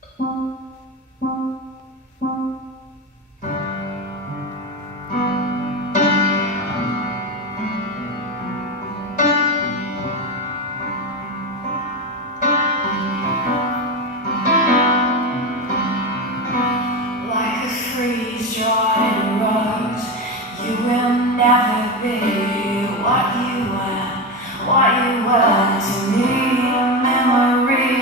Like a freeze-dried rose, you will never be what you were to me, a memory.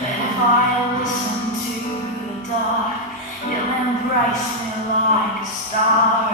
But if I listen to the dark, you'll embrace me like a star.